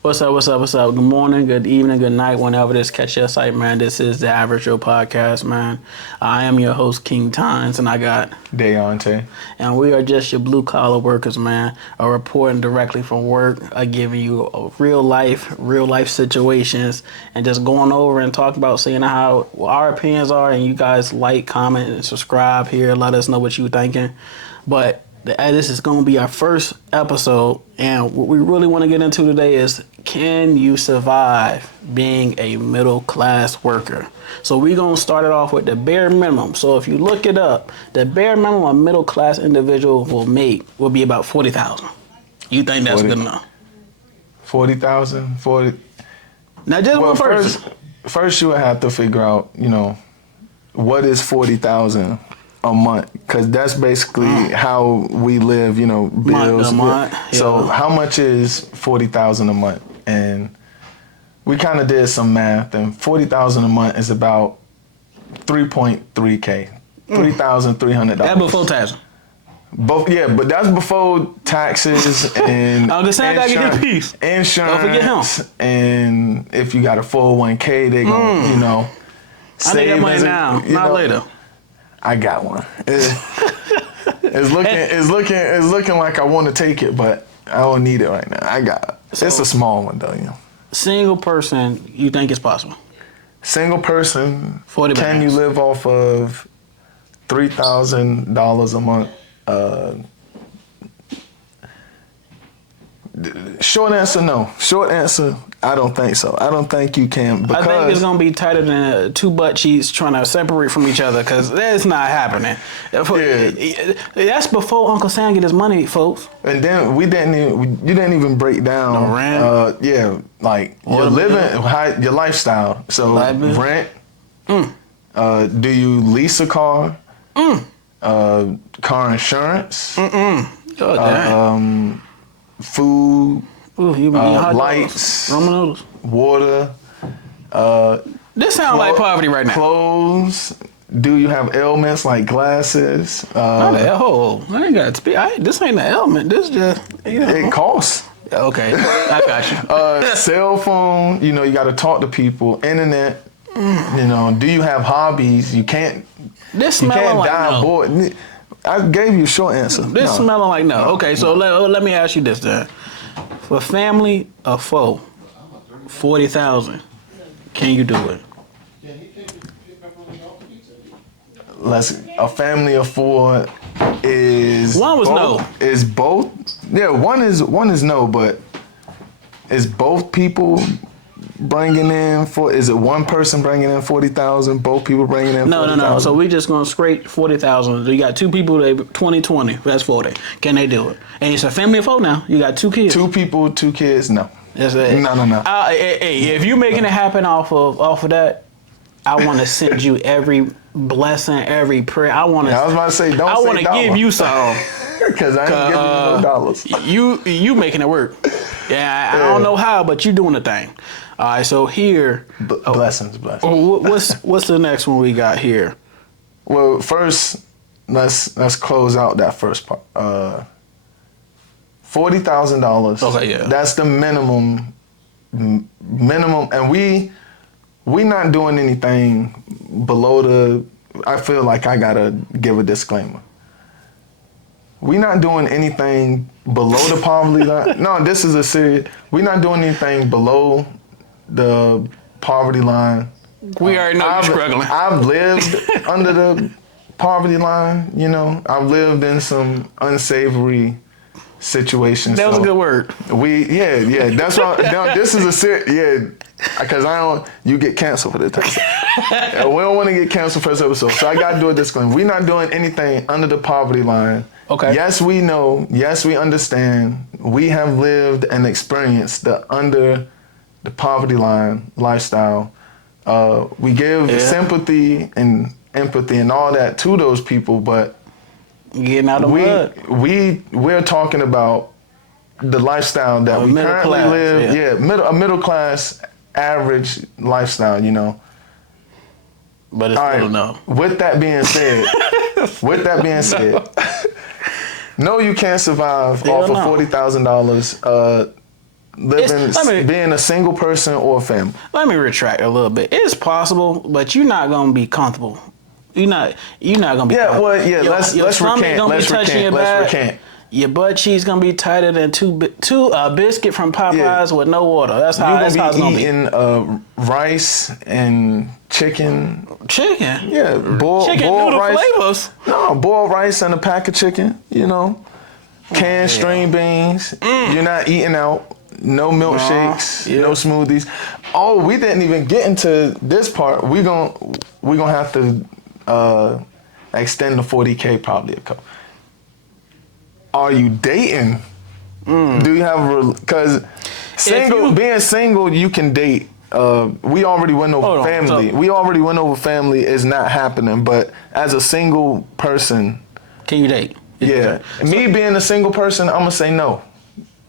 What's up? Good morning, good evening, good night, whenever this catch your sight, man. This is the Average Joe Podcast, man. I am your host, King Tynes, and I got Deontay. And we are just your blue collar workers, man. Reporting directly from work, giving you real life situations, and just going over and talking about seeing how our opinions are. And you guys like, comment, and subscribe here. Let us know what you're thinking. But this is going to be our first episode, and what we really want to get into today is, can you survive being a middle class worker? So we're going to start it off with the bare minimum. So if you look it up, the bare minimum a middle class individual will be about $40,000. You think that's 40, good enough? 40,000? 40. Now just one person. First you would have to figure out, what is 40,000 a month, because that's basically how we live, bills. Month, So how much is 40,000 a month? And we kind of did some math, and 40,000 a month is about 3.3K, $3,300. That's before tax. But that's before taxes and I gotta get his piece. Insurance. Don't forget him. And if you got a 401k, they gonna, I need that money now, not later. I got one. It's looking like I want to take it, but I don't need it right now. I got it. So, it's a small one though, Single person, you think it's possible? Single person, 40 can bands. you live off of $3,000 a month? Short answer, no. Short answer, I don't think so. I don't think you can. Because I think it's going to be tighter than two butt cheeks trying to separate from each other, because that's not happening. Yeah. That's before Uncle Sam get his money, folks. And then you didn't even break down. The rent? Like your living, your lifestyle. So rent. Do you lease a car? Car insurance. Oh, damn. Food. Ooh, you lights. Ramen noodles. Water. This sounds like poverty right now. Clothes. Do you have ailments like glasses? I ain't got to speak. This ain't an ailment. This just, It costs. Okay, I got you. Cell phone. You got to talk to people. Internet. Do you have hobbies? You can't. This smelling like die no. bored. I gave you a short answer. This smelling like no. Okay, so let me ask you this then. For family of 4, 40,000, can you do it? A family of 4 is one was both, no. Is both? Yeah, one is no, but is both people bringing in is it one person bringing in 40,000? Both people bringing in 40,000? No. So we just gonna scrape 40,000. You got 2 people. They 20. That's 40. Can they do it? And it's a family of 4 now. You got 2 kids. 2 people, 2 kids. No. That's it. No. Hey, if you making it happen off of that, I want to send you every blessing, every prayer. I want to. I was about to say, don't. I want to give you some. Because I ain't giving you no dollars. You making it work. Yeah, I don't know how, but you doing the thing. All right, so here. Blessings. What's the next one we got here? Well, first, let's close out that first part. $40,000. Okay, yeah. That's the minimum, and we not doing anything below the. I feel like I gotta give a disclaimer. We not doing anything below the poverty line. No, this is a serious. We not doing anything below the poverty line. We already know you're struggling. I've lived under the poverty line. I've lived in some unsavory situations. That was a good word. That's why. No, this is a serious. Because you get canceled for this episode. We don't want to get canceled for this episode. So I got to do a disclaimer. We're not doing anything under the poverty line. Okay. Yes, we know. Yes, we understand. We have lived and experienced the under the poverty line lifestyle. We give sympathy and empathy and all that to those people, but getting out of we're talking about the lifestyle that we currently live. A middle class, average lifestyle, But it's still no. With that being said, no, you can't survive off of $40,000. being a single person or a family. Let me retract a little bit. It's possible, but you're not gonna be comfortable. You're not gonna be. Yeah, well, yeah. Let's recant. Your butt cheeks gonna be tighter than two biscuit from Popeyes with no water. That's how it's gonna be. Eating rice and chicken. Chicken. Yeah, boiled rice. Flavors. No, boiled rice and a pack of chicken. Canned string beans. You're not eating out. No milkshakes. No smoothies. Oh, we didn't even get into this part. We gonna have to extend the 40K probably a couple. Are you dating? Do you have because being single, you can date. We already went over family. We already went over family is not happening. But as a single person, can you date? Yeah. Me being a single person, I'm gonna say no.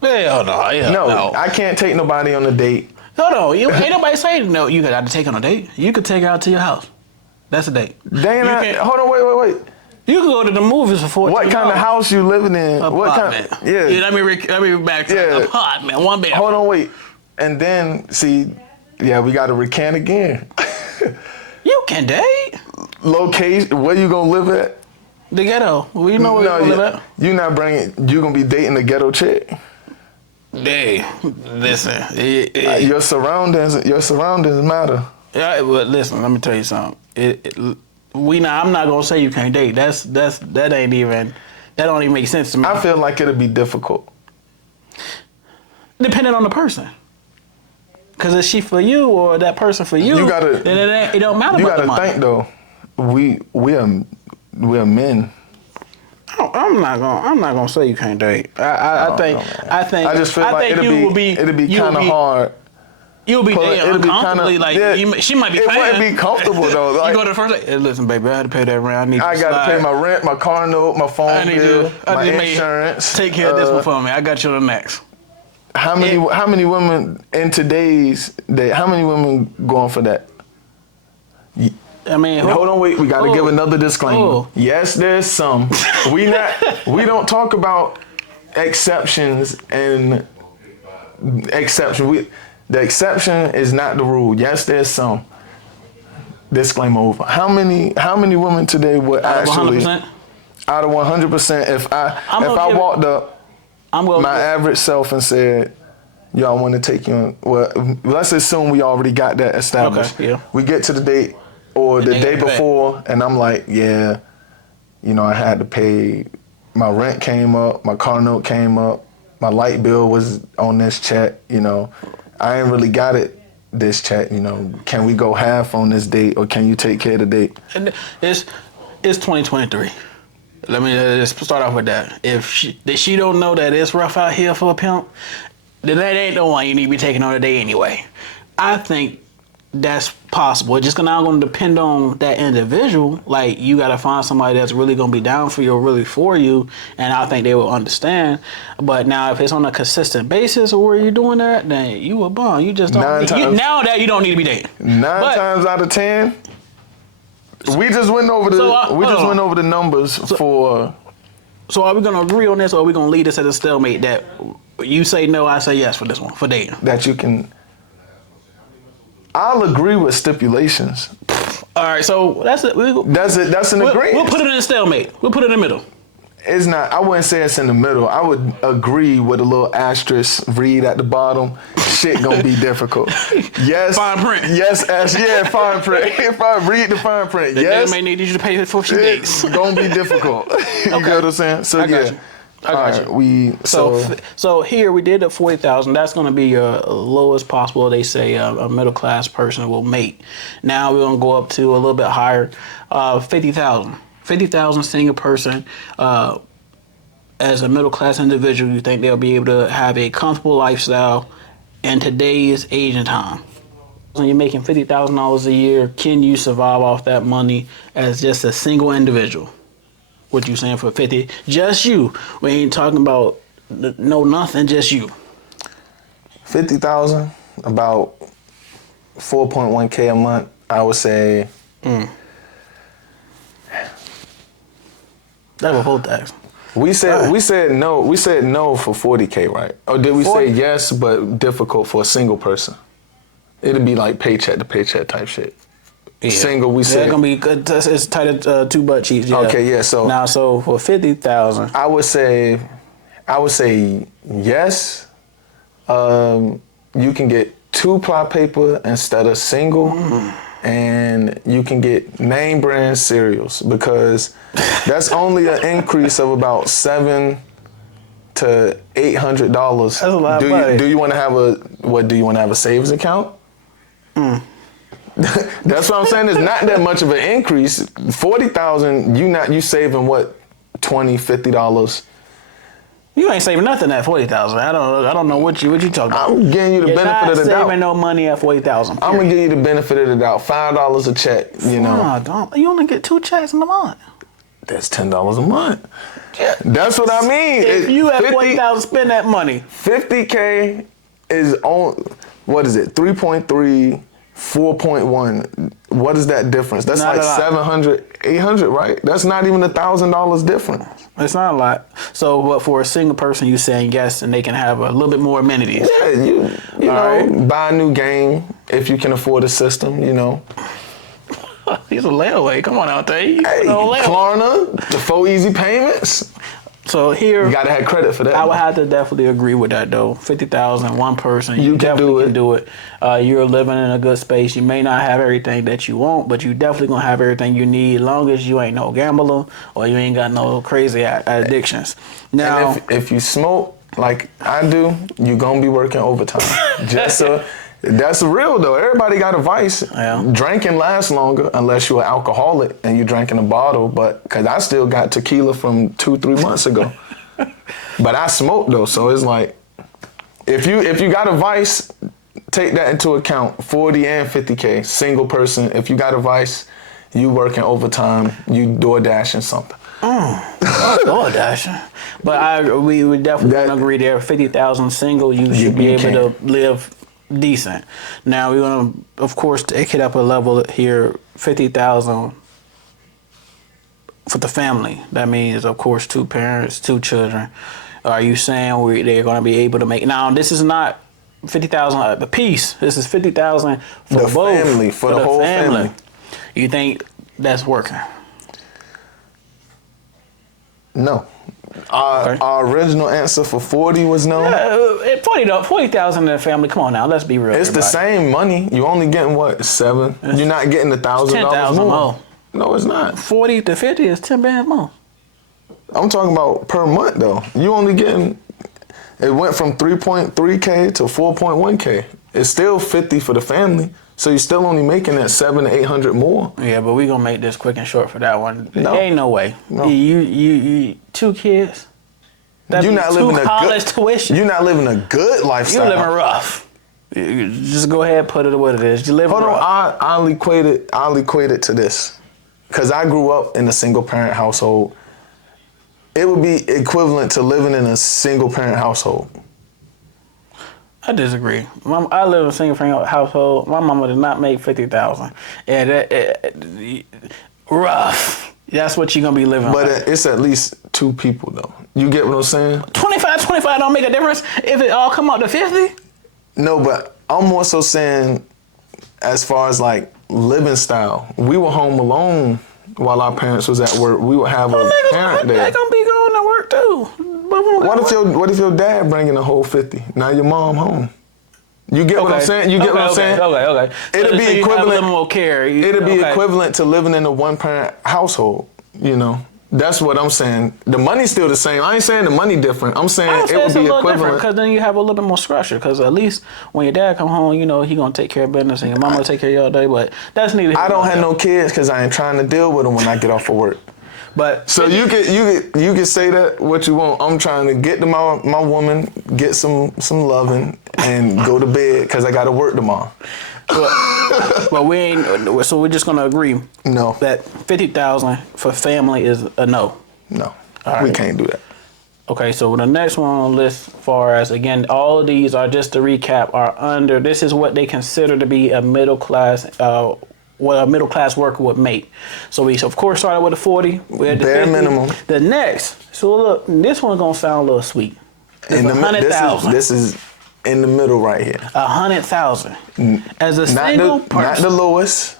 Hell no. No, I can't take nobody on a date. No. Ain't nobody saying no. You got to take on a date. You could take her out to your house. That's a date. Hold on, wait. You can go to the movies for $14. What kind of house you living in? Apartment. What kind? Yeah. Let me back to apartment. One bedroom. Hold on, wait. And then we got to recant again. You can date. Location? Where you gonna live at? The ghetto. We know where you gonna live at. You gonna be dating a ghetto chick? Hey, listen. Your surroundings matter. Yeah, but listen. Let me tell you something. I'm not gonna say you can't date. That don't even make sense to me. I feel like it'll be difficult. Depending on the person. Cause is she for you or that person for you? Then it don't matter. You about the money. Think though. We are men. I'm not gonna say you can't date. I just feel like it'll be kind of hard. You'll be dating uncomfortably. She might be paying. It wouldn't be comfortable though. You go to the first day. Hey, listen, baby, I had to pay that rent. I got to pay my rent, my car note, my phone bill, my insurance. Take care of this one for me. I got you the next. How many women in today's day? How many women going for that? I mean, hold on, wait. We got to give another disclaimer. Yes, there's some. We don't talk about exceptions and exception. The exception is not the rule. Yes, there's some. Disclaimer over. How many women today would actually 100%? Out of 100%? If I walked up my average self and said, "Yo, I want to take you on," well, let's assume we already got that established. Okay, yeah. We get to the date or the day before, and I'm like, yeah, I had to pay. My rent came up, my car note came up, my light bill was on this check. I ain't really got it this check. Can we go half on this date, or can you take care of the date? And it's 2023. Let me just start off with that. If she don't know that it's rough out here for a pimp, then that ain't the one you need to be taking on a date anyway. I think that's possible. It's just now going to depend on that individual. Like, you got to find somebody that's really going to be down for you or really for you, and I think they will understand. But now, if it's on a consistent basis or where you're doing that, then you a bum. You just don't. Now that you don't need to be dating. 9 times out of 10, we just went over the numbers for. So are we going to agree on this, or are we going to lead us at a stalemate that you say no, I say yes for this one, for dating? That you can. I'll agree with stipulations. All right, so that's it. That's an agreement. We'll put it in a stalemate. We'll put it in the middle. It's not. I wouldn't say it's in the middle. I would agree with a little asterisk read at the bottom. Shit gonna be difficult. Yes. Fine print. Yes. Fine print. Read the fine print. Yes. They may need you to pay for 4 days. It's gonna be difficult. You get what I'm saying? So I got you. So here we did the 40,000. That's going to be your lowest possible. They say a middle class person will make. Now we're going to go up to a little bit higher, 50,000. 50,000 single person. As a middle class individual, you think they'll be able to have a comfortable lifestyle in today's age and time. When you're making $50,000 a year, can you survive off that money as just a single individual? What you saying for 50? Just you. We ain't talking about nothing, just you. 50,000, about 4.1K a month, I would say. That's before tax. We said no for 40K, right? Or did we 40? say yes but difficult for a single person? It'd be like paycheck to paycheck type shit. Yeah. Single, we said. It's gonna be good. It's tight at 2 butt cheeks. Yeah. Okay, yeah. So now, so for 50,000, I would say yes. You can get 2-ply paper instead of single, and you can get name brand cereals because that's only an increase of about $700 to $800. That's a lot of money. Do you want to have a savings account? That's what I'm saying. It's not that much of an increase. 40,000, you saving what, $20, $50? you ain't saving nothing at 40,000. I don't know what you talking about. I'm giving you the benefit of the doubt. You're not saving no money at 40,000. I'm gonna give you the benefit of the doubt. $5 a check. You know. Nah, don't. You only get 2 checks in a month. That's $10 a month. Yeah. That's what I mean. If you have 40,000, spend that money. 50K is on. What is it? 3.3. 4.1. What is that difference? That's Not like 700, 800, right? That's not even $1,000 difference. It's not a lot. So, but for a single person, you saying yes, and they can have a little bit more amenities. Yeah, you know, right. buy a new game if you can afford a system. You know. He's a layaway. Come on out there. Hey, Klarna, the 4 easy payments. So here, you gotta have credit for that. I would have to definitely agree with that though. 50,000, one person, you definitely can do it. You're living in a good space. You may not have everything that you want, but you definitely gonna have everything you need, as long as you ain't no gambler or you ain't got no crazy addictions. Now, and if you smoke like I do, you gonna be working overtime. That's real though. Everybody got a vice. Yeah. Drinking lasts longer unless you're an alcoholic and you drinking a bottle. But because I still got tequila from 2-3 months ago, but I smoke though, so it's like if you got a vice, take that into account. 40 and 50K, single person. If you got a vice, you working overtime, you door dashing something. door dashing. But we would definitely agree there. 50,000 single, you should be able to live decent. Now we're gonna, of course, take it up a level here. 50,000 for the family. That means, of course, 2 parents, 2 children. Are you saying they're gonna be able to make? Now this is not 50,000 a piece. This is 50,000 for the both family, for the whole family. You think that's working? No. Our original answer for 40 was no. 40,000 in the family. Come on now, let's be real. It's the same money. You only getting what, 7? You're not getting $1,000 more. No, it's not. 40 to 50 is 10 bands more. I'm talking about per month though. You only getting. It went from 3.3K to 4.1K. It's still 50 for the family. So you're still only making that 700 to 800 more. Yeah, but we gonna make this quick and short for that one. No. Ain't no way. No. You 2 kids. You're not living a college good tuition. You're not living a good lifestyle. You're living rough. You just go ahead and put it what it is. You live. Hold rough. on, I'll equate it to this, because I grew up in a single parent household. It would be equivalent to living in a single parent household. I disagree. I live in a single parent household. My mama did not make 50,000, and rough. That's what you're gonna be living. But like. It's at least 2 people though. You get what I'm saying? 25 don't make a difference if it all come out to 50. No, but I'm more so saying, as far as like living style, we were home alone while our parents was at work. We would have a parent there. They gonna be going to work too. What if your dad bringing a whole 50? Now your mom home. You get what I'm saying? You get what I'm saying? Okay. It'll be equivalent. A little more care. It'll be equivalent to living in a 1-parent household. You know, that's what I'm saying. The money's still the same. I ain't saying the money different. I'm saying it would be equivalent. Because then you have a little bit more structure. Because at least when your dad come home, you know he gonna take care of business, and your mama will take care of you all day. But that's neither. I don't have no kids because I ain't trying to deal with them when I get off of work. But so you can say that what you want. I'm trying to get to my woman, get some loving, and go to bed because I got to work tomorrow. But we ain't. So we're just gonna agree. No. That 50,000 for family is a no. No. Right. We can't do that. Okay, so the next one on the list, as far as, again, all of these are, just to recap, are under, this is what they consider to be a middle class what a middle class worker would make. So we of course started with a 40. We had the bare 50. minimum. The next, so look, this one's gonna sound a little sweet. It's 100,000. This is in the middle right here. 100,000. As a single person, not the lowest,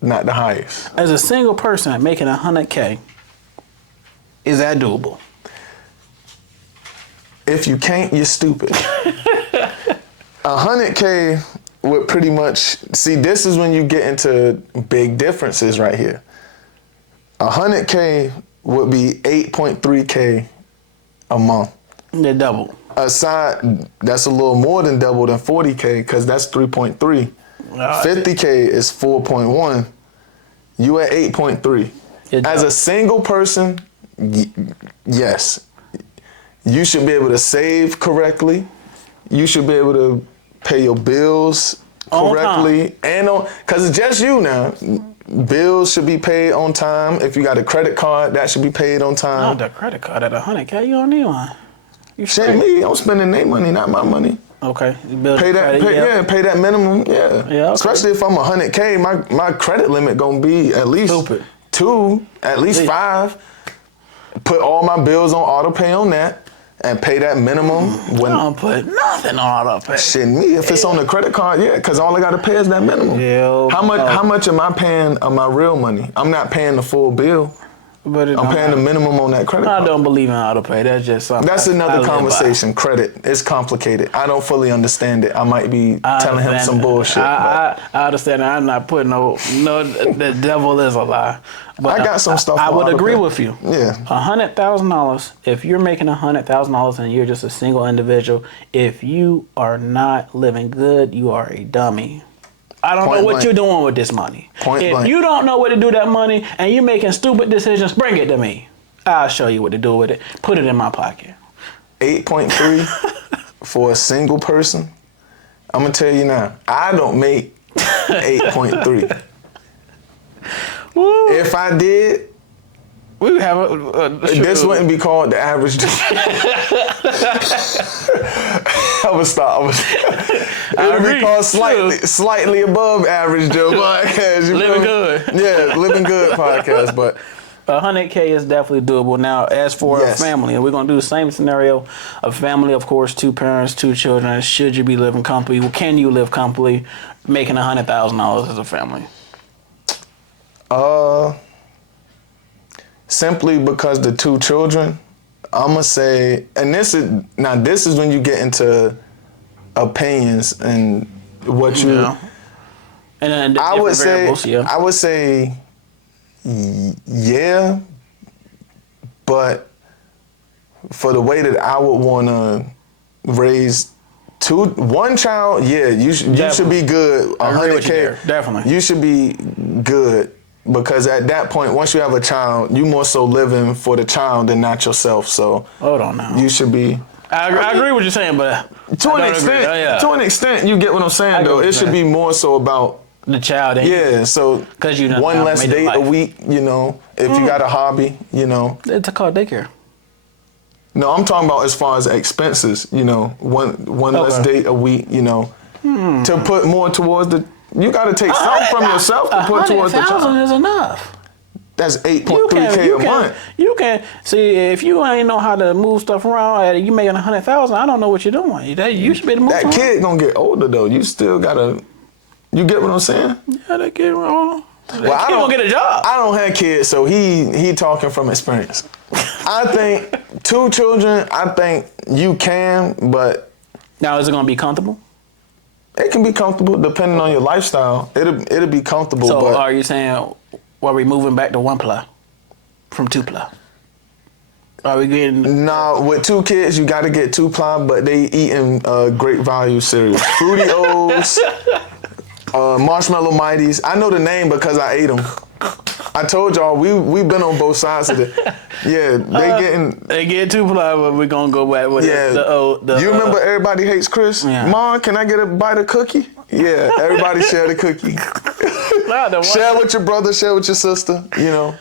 not the highest. As a single person making 100K, is that doable? If you can't, you're stupid. 100K would pretty much, see, this is when you get into big differences right here. 100K would be 8.3K a month. They're double. Aside, that's a little more than double than 40K because that's 3.3. 50K is 4.1. You at 8.3. As a single person, yes. You should be able to save correctly. You should be able to pay your bills correctly. Because it's just you now. Bills should be paid on time. If you got a credit card, that should be paid on time. Not the credit card at 100K, you don't need one. Shit, me, I'm spending their money, not my money. Okay. Pay that minimum, yeah. Okay. Especially if I'm 100K, my credit limit gonna be at least 2, at least 5. Put all my bills on auto pay on that and pay that minimum. When I don't put nothing on auto pay. Shit, me, if it's on the credit card, yeah, because all I gotta pay is that minimum. How much am I paying of my real money? I'm not paying the full bill. But I'm paying the minimum on that credit card. I don't believe in auto pay. That's just something. That's another conversation. Credit, it's complicated. I don't fully understand it. I might be telling him some bullshit. I understand that. I'm not putting the devil is a lie. But I got some stuff. I would agree with you. Yeah. $100,000. If you're making $100,000 and you're just a single individual, if you are not living good, you are a dummy. I don't know what you're doing with this money. If you don't know what to do with that money and you're making stupid decisions, bring it to me. I'll show you what to do with it. Put it in my pocket. 8.3 for a single person. I'm gonna tell you now. I don't make 8.3. If I did, we would have this wouldn't be called the average Joe. I would stop. It would be called slightly above average Joe podcast. Living good. Yeah, living good podcast. But 100K is definitely doable. Now, as for a family, and we're gonna do the same scenario. A family, of course, 2 parents, 2 children. Should you be living comfortably? Well, can you live comfortably making $100,000 as a family? Simply because the 2 children, I'm gonna say, and this is when you get into opinions and what you. Yeah. And then I would say, yeah, but for the way that I would want to raise 1 child, yeah, you should be good. 100K, definitely. You should be good. Because at that point, once you have a child, you more so living for the child than not yourself. So hold on now. You should be. I agree with what you're saying, but to an extent, you get what I'm saying. Though it should be more so about the child. Yeah. So because one less date a week, if you got a hobby, It's called daycare. No, I'm talking about as far as expenses. One less date a week. To put more towards the. You got to take something from yourself to put towards the child. 100,000 is enough. That's 8.3K a month. You can see if you ain't know how to move stuff around. You making 100,000. I don't know what you're doing. You should be able to move. That kid gonna get older though. You still gotta. You get what I'm saying? Yeah, that kid older. Well, I don't get a job. I don't have kids, so he talking from experience. I think 2 children. I think you can, but now is it gonna be comfortable? It can be comfortable depending on your lifestyle. It'll be comfortable. So but are you saying are we moving back to 1 ply from 2 ply? Are we getting? Nah, with 2 kids you got to get 2 ply, but they eating great value cereal, Fruity O's, Marshmallow Mighties. I know the name because I ate them. I told y'all we've been on both sides of it. Yeah, they get 2 ply, but we're gonna go back with you remember Everybody Hates Chris? Yeah. Mom, can I get a bite of cookie? Yeah, everybody share the cookie. Share with your brother, share with your sister. So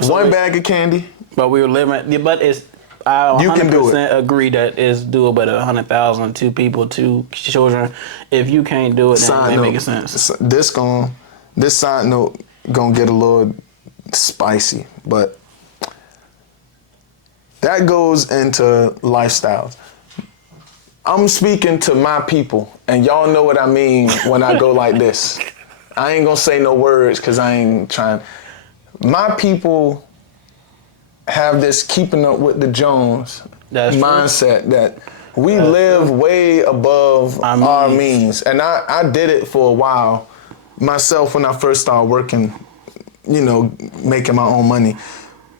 1 bag of candy. But we were living. But I 100% agree that it's doable at 100,000, 2 people, 2 children. If you can't do it, then it ain't making sense. this side note gonna get a little spicy, but that goes into lifestyles. I'm speaking to my people, and y'all know what I mean when I go like this. I ain't gonna say no words because I ain't trying. My people have this keeping up with the Jones mindset that we live way above our means. And I did it for a while myself when I first started working, you know, making my own money.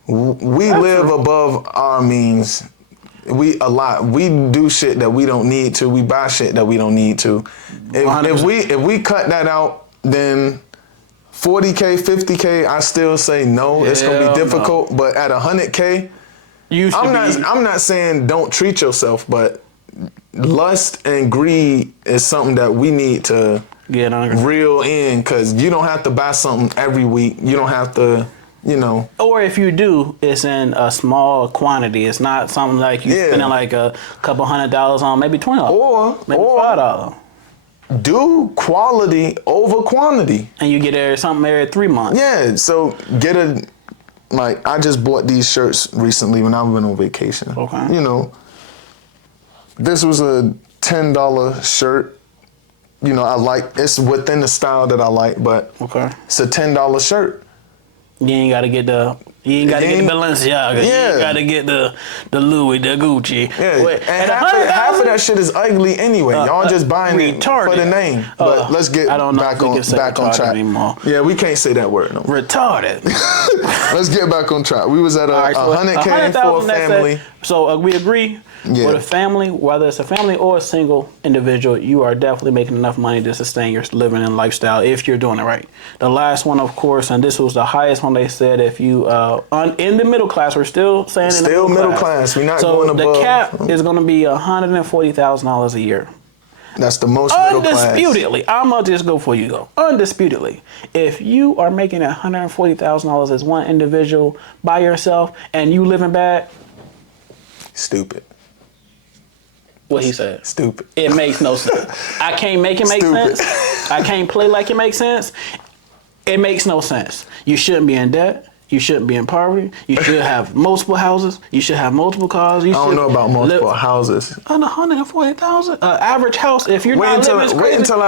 We live above our means. We do shit that we don't need to. We buy shit that we don't need to. If we cut that out, then 40K, 50K, I still say no. It's gonna be difficult. No. But at 100K, I'm not saying don't treat yourself, but lust and greed is something that we need to reel in, because you don't have to buy something every week. You don't have to, you know. Or if you do, it's in a small quantity. It's not something like you spending like a couple $100 on, maybe $20 or maybe $5. Do quality over quantity. And you get something every 3 months. Yeah, so get like, I just bought these shirts recently when I went on vacation. Okay. You know, this was a $10 shirt. You know, it's within the style that I like, but it's a $10 shirt. You ain't got to get the Balenciaga. Yeah. You got to get the Louis, the Gucci. Yeah. And half of that shit is ugly anyway. Y'all just buying it for the name. But let's get back on track. Anymore. Yeah, we can't say that word no more. Retarded. Let's get back on track. We was at 100K for a family. So we agree with a family, whether it's a family or a single individual, you are definitely making enough money to sustain your living and lifestyle if you're doing it right. The last one, of course, and this was the highest one, they said if you in the middle class, we're still saying in the middle class. We're not going above. So the cap is going to be $140,000 a year. That's the most middle class. Undisputedly, I'm going to just go for you, though. Undisputedly. If you are making $140,000 as one individual by yourself and you living bad. Stupid. What he said. Stupid. It makes no sense. I can't make it make sense. I can't play like it makes sense. It makes no sense. You shouldn't be in debt. You shouldn't be in poverty. You should have multiple houses. You should have multiple cars. I don't know about multiple houses. On 140,000, average house. If you're not living, it's crazy. Wait until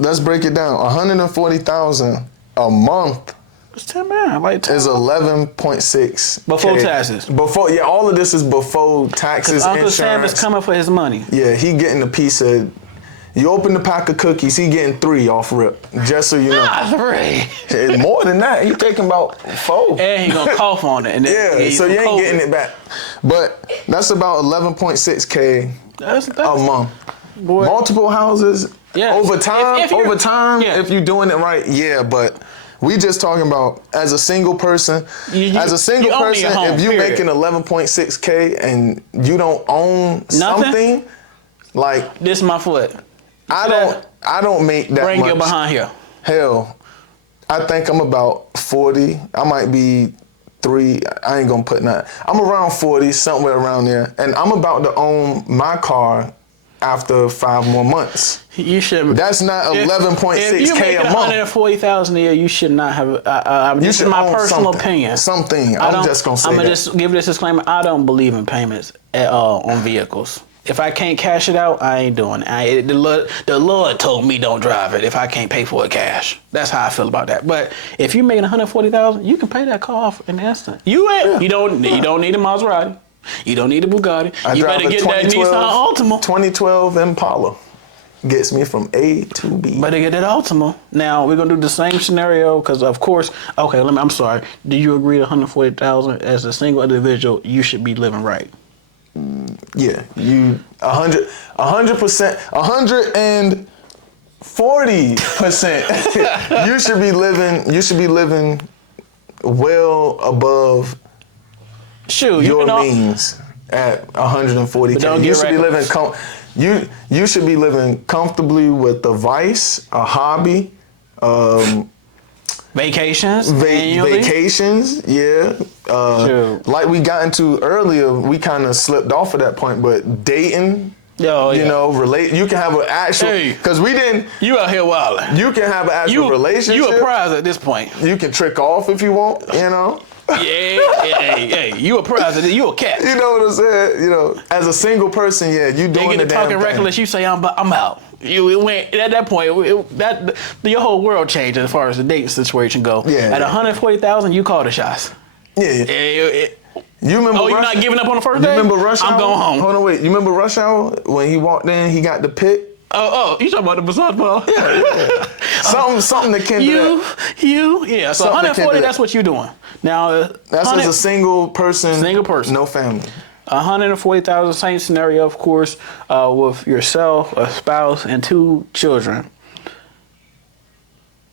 let's break it down. 140,000 a month. It's 10 man. Like is 11.6 before taxes. All of this is before taxes. Uncle insurance. Sam is coming for his money. Yeah, he getting a piece of. You open the pack of cookies, he getting 3 off rip. Just so you know. Not 3. More than that. He taking about 4. And he gonna cough on it. And so you ain't getting it back. But that's about 11.6K a month. Boy. Multiple houses. Yeah. Over time, if you're doing it right, but we just talking about as a single person. If you making 11.6K and you don't own something, like this is my foot. I don't make that much. Bring your behind here. Hell, I think I'm about 40. I might be 3. I ain't gonna put that. I'm around 40, somewhere around there. And I'm about to own my car after 5 more months. You should. That's not 11.6K a month. 140,000 a year, you should not have. This is my personal opinion. Something. I'm just gonna say I'm gonna just give this disclaimer. I don't believe in payments at all on vehicles. If I can't cash it out, I ain't doing it. The Lord told me don't drive it if I can't pay for it cash. That's how I feel about that. But if you're making 140,000, you can pay that car off in an instant. You don't need a Maserati. You don't need a Bugatti. You better get that Nissan Altima. 2012 Impala gets me from A to B. Better get that Altima. Now we're gonna do the same scenario because, of course, I'm sorry. Do you agree to 140,000 as a single individual? You should be living right. Yeah, you 100%, 140%. You should be living well above your means at 140K. You should be living comfortably with a vice, a hobby, vacations, yeah. Like we got into earlier, we kind of slipped off of that point, but dating Oh, You yeah. know, you can have an actual, Hey. because we didn't, You out here wilding. you can have an actual relationship. You a prize at this point. You can trick off if you want, you know. Hey, you a prize. You a cat. You know what I'm saying? You know, as a single person, yeah, you They doing get the to damn talking thing. reckless. You say I'm out. You went at that point. Your whole world changed as far as the dating situation go. Yeah, At yeah. 140,000, you call the shots. Yeah. You remember? Oh, you're Rush, not giving up on the first you day? remember Rush Hour? I'm going home. Hold on, wait. You remember Rush Hour when he walked in? He got the pick. Oh, you talking about the massage ball? Something akin to that. Yeah. So Something akin to 140, that. that's what you're doing. Now, That's as a single person. Single person. No family. 140,000, same scenario, of course, with yourself, a spouse, and 2 children.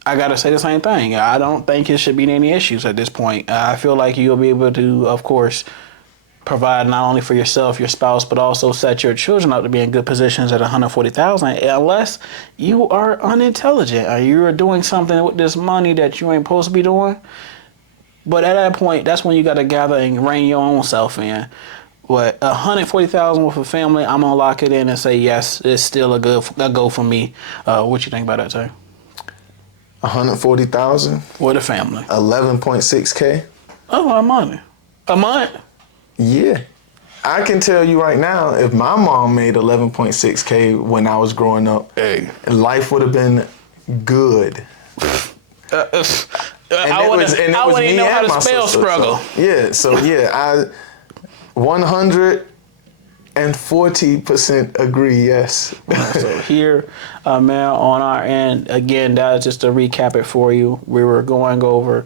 I gotta say the same thing. I don't think it should be any issues at this point. I feel like you'll be able to, of course, provide not only for yourself, your spouse, but also set your children up to be in good positions at 140,000, unless you are unintelligent or you are doing something with this money that you ain't supposed to be doing. But at that point, that's when you got to gather and rein your own self in. But 140,000 with a family, I'm gonna lock it in and say yes, it's still a go for me. What you think about that, Tay? 140,000. With a family. 11.6K. Oh, a lot of money. A month? Yeah. I can tell you right now, if my mom made 11.6K when I was growing up, Hey. life would have been good. I wouldn't even know how to spell struggle. So I 140% agree, yes. So here, man, on our end, again, that is just to recap it for you. We were going over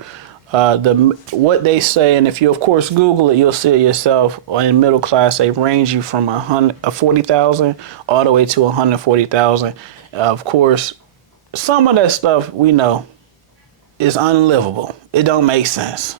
what they say, and if you, of course, Google it, you'll see it yourself. In middle class, they range you from 40,000 all the way to 140,000. Of course, some of that stuff we know is unlivable. It don't make sense.